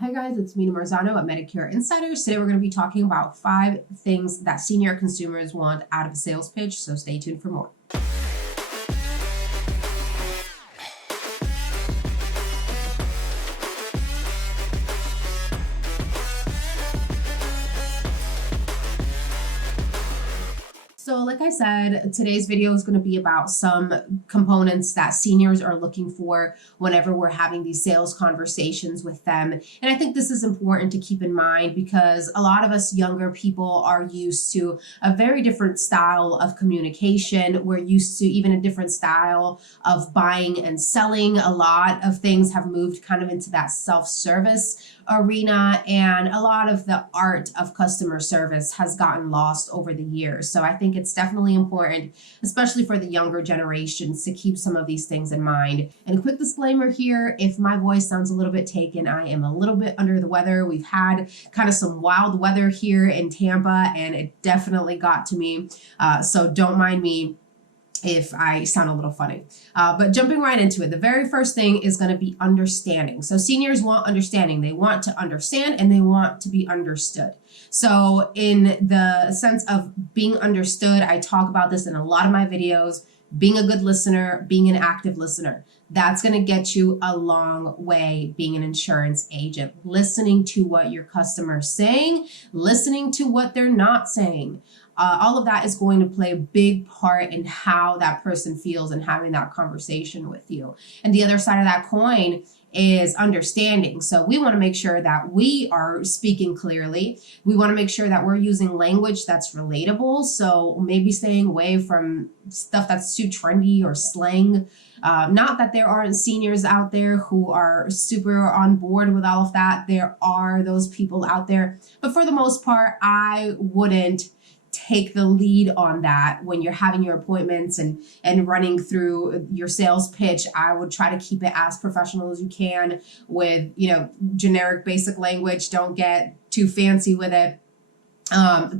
Hi guys, it's Mina Marzano at Medicare Insiders. Today we're going to be talking about 5 things that senior consumers want out of a sales pitch, so stay tuned for more. So like I said, today's video is going to be about some components that seniors are looking for whenever we're having these sales conversations with them. And I think this is important to keep in mind because a lot of us younger people are used to a very different style of communication. We're used to even a different style of buying and selling. A lot of things have moved kind of into that self-service arena, and a lot of the art of customer service has gotten lost over the years. So I think it's definitely important, especially for the younger generations, to keep some of these things in mind. And a quick disclaimer here, if my voice sounds a little bit taken, I am a little bit under the weather. We've had kind of some wild weather here in Tampa, and it definitely got to me. So don't mind me if I sound a little funny. But jumping right into it, the very first thing is going to be understanding. So seniors want understanding. They want to understand and they want to be understood. So in the sense of being understood, I talk about this in a lot of my videos, being a good listener, being an active listener. That's going to get you a long way being an insurance agent, listening to what your customer's saying, listening to what they're not saying. All of that is going to play a big part in how that person feels and having that conversation with you. And the other side of that coin is understanding. So we want to make sure that we are speaking clearly. We want to make sure that we're using language that's relatable. So maybe staying away from stuff that's too trendy or slang. Not that there aren't seniors out there who are super on board with all of that. There are those people out there. But for the most part, I wouldn't take the lead on that when you're having your appointments and running through your sales pitch. I would try to keep it as professional as you can with, generic basic language. Don't get too fancy with it.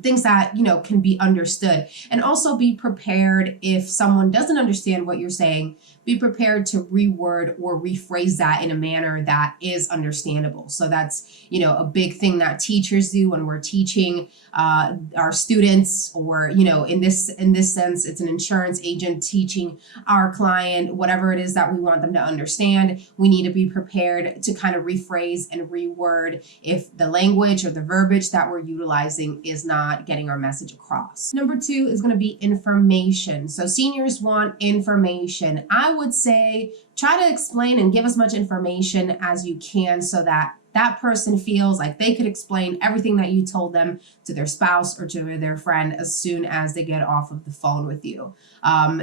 Things that, can be understood, and also be prepared if someone doesn't understand what you're saying, be prepared to reword or rephrase that in a manner that is understandable. So that's, a big thing that teachers do when we're teaching our students, or, in this sense, it's an insurance agent teaching our client, whatever it is that we want them to understand. We need to be prepared to kind of rephrase and reword if the language or the verbiage that we're utilizing is not getting our message across. Number 2 is going to be information. So seniors want information. I would say try to explain and give as much information as you can so that that person feels like they could explain everything that you told them to their spouse or to their friend as soon as they get off of the phone with you.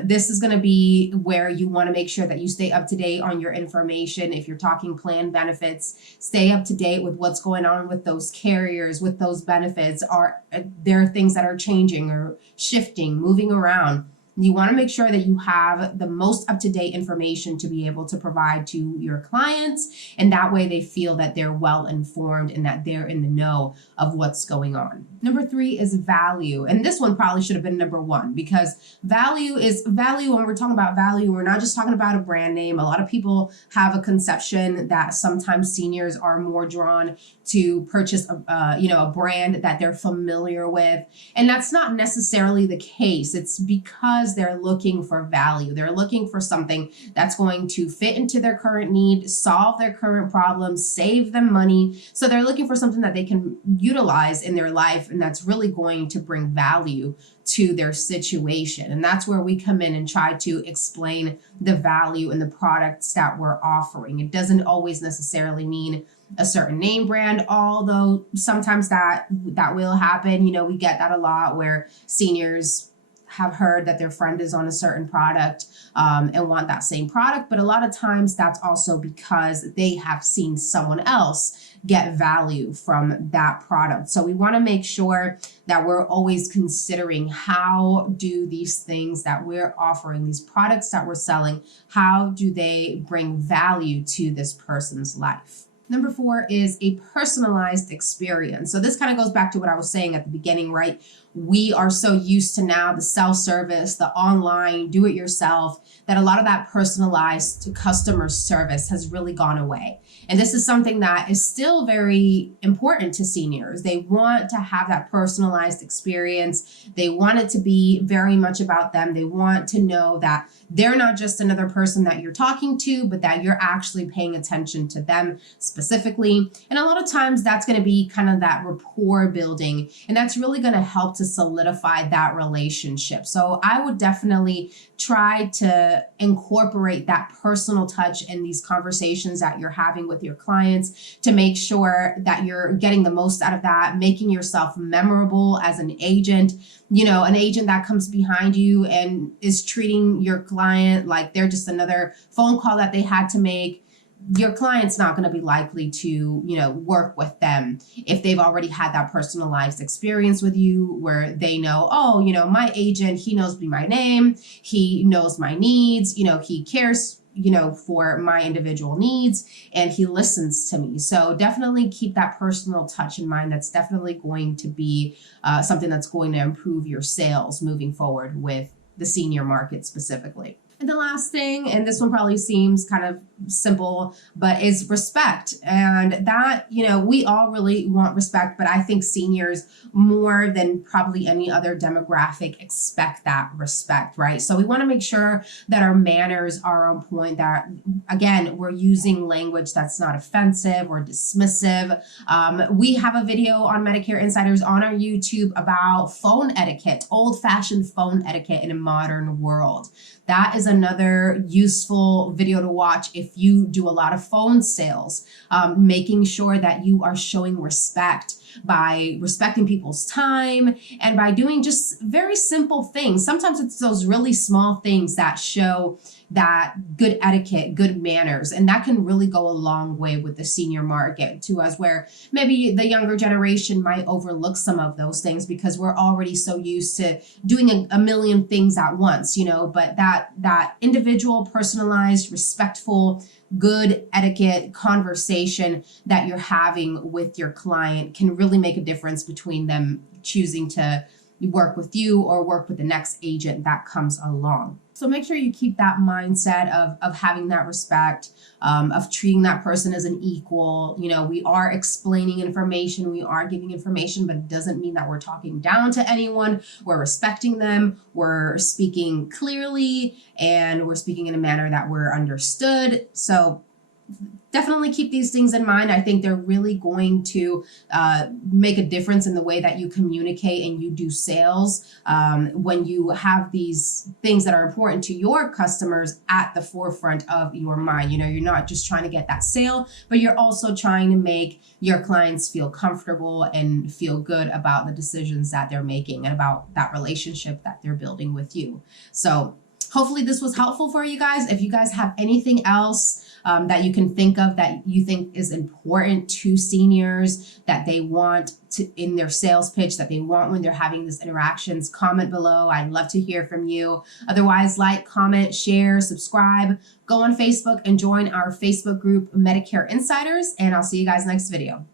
This is going to be where you want to make sure that you stay up to date on your information. If you're talking plan benefits, stay up to date with what's going on with those carriers, with those benefits. Are there things that are changing or shifting, moving around? You want to make sure that you have the most up-to-date information to be able to provide to your clients, and that way they feel that they're well informed and that they're in the know of what's going on. Number 3 is value, and this one probably should have been number 1, because value is value. When we're talking about value, we're not just talking about a brand name. A lot of people have a conception that sometimes seniors are more drawn to purchase a brand that they're familiar with, and that's not necessarily the case. It's because they're looking for value. They're looking for something that's going to fit into their current need, solve their current problems, save them money. So they're looking for something that they can utilize in their life and that's really going to bring value to their situation. And that's where we come in and try to explain the value in the products that we're offering. It doesn't always necessarily mean a certain name brand, although sometimes that will happen. We get that a lot where seniors have heard that their friend is on a certain product and want that same product. But a lot of times that's also because they have seen someone else get value from that product. So we want to make sure that we're always considering, how do these things that we're offering, these products that we're selling, how do they bring value to this person's life? Number 4 is a personalized experience. So this kind of goes back to what I was saying at the beginning, right? We are so used to now the self-service, the online, do it yourself, that a lot of that personalized customer service has really gone away. And this is something that is still very important to seniors. They want to have that personalized experience. They want it to be very much about them. They want to know that they're not just another person that you're talking to, but that you're actually paying attention to them specifically. And a lot of times that's going to be kind of that rapport building, and that's really going to help to solidify that relationship. So I would definitely try to incorporate that personal touch in these conversations that you're having with your clients to make sure that you're getting the most out of that, making yourself memorable as an agent. You know, an agent that comes behind you and is treating your client like they're just another phone call that they had to make. Your client's not going to be likely to, work with them if they've already had that personalized experience with you where they know, oh, my agent, he knows me by name, he knows my needs, he cares, for my individual needs, and he listens to me. So definitely keep that personal touch in mind. That's definitely going to be something that's going to improve your sales moving forward with the senior market specifically. And the last thing, and this one probably seems kind of simple, but is respect. And that, we all really want respect, but I think seniors more than probably any other demographic expect that respect, right? So we want to make sure that our manners are on point, that again, we're using language that's not offensive or dismissive. We have a video on Medicare Insiders on our YouTube about phone etiquette, old-fashioned phone etiquette in a modern world. That is another useful video to watch if you do a lot of phone sales, making sure that you are showing respect by respecting people's time and by doing just very simple things. Sometimes it's those really small things that show that good etiquette, good manners, and that can really go a long way with the senior market to us, where maybe the younger generation might overlook some of those things because we're already so used to doing a million things at once, but that individual, personalized, respectful, good etiquette conversation that you're having with your client can really make a difference between them choosing to work with you or work with the next agent that comes along. So make sure you keep that mindset of having that respect, of treating that person as an equal. We are explaining information, we are giving information, but it doesn't mean that we're talking down to anyone. We're respecting them, we're speaking clearly, and we're speaking in a manner that we're understood. So definitely keep these things in mind. I think they're really going to make a difference in the way that you communicate and you do sales when you have these things that are important to your customers at the forefront of your mind. You're not just trying to get that sale, but you're also trying to make your clients feel comfortable and feel good about the decisions that they're making and about that relationship that they're building with you. So hopefully this was helpful for you guys. If you guys have anything else that you can think of that you think is important to seniors, that they want to in their sales pitch, that they want when they're having these interactions, comment below. I'd love to hear from you. Otherwise, like, comment, share, subscribe, go on Facebook and join our Facebook group, Medicare Insiders, and I'll see you guys next video.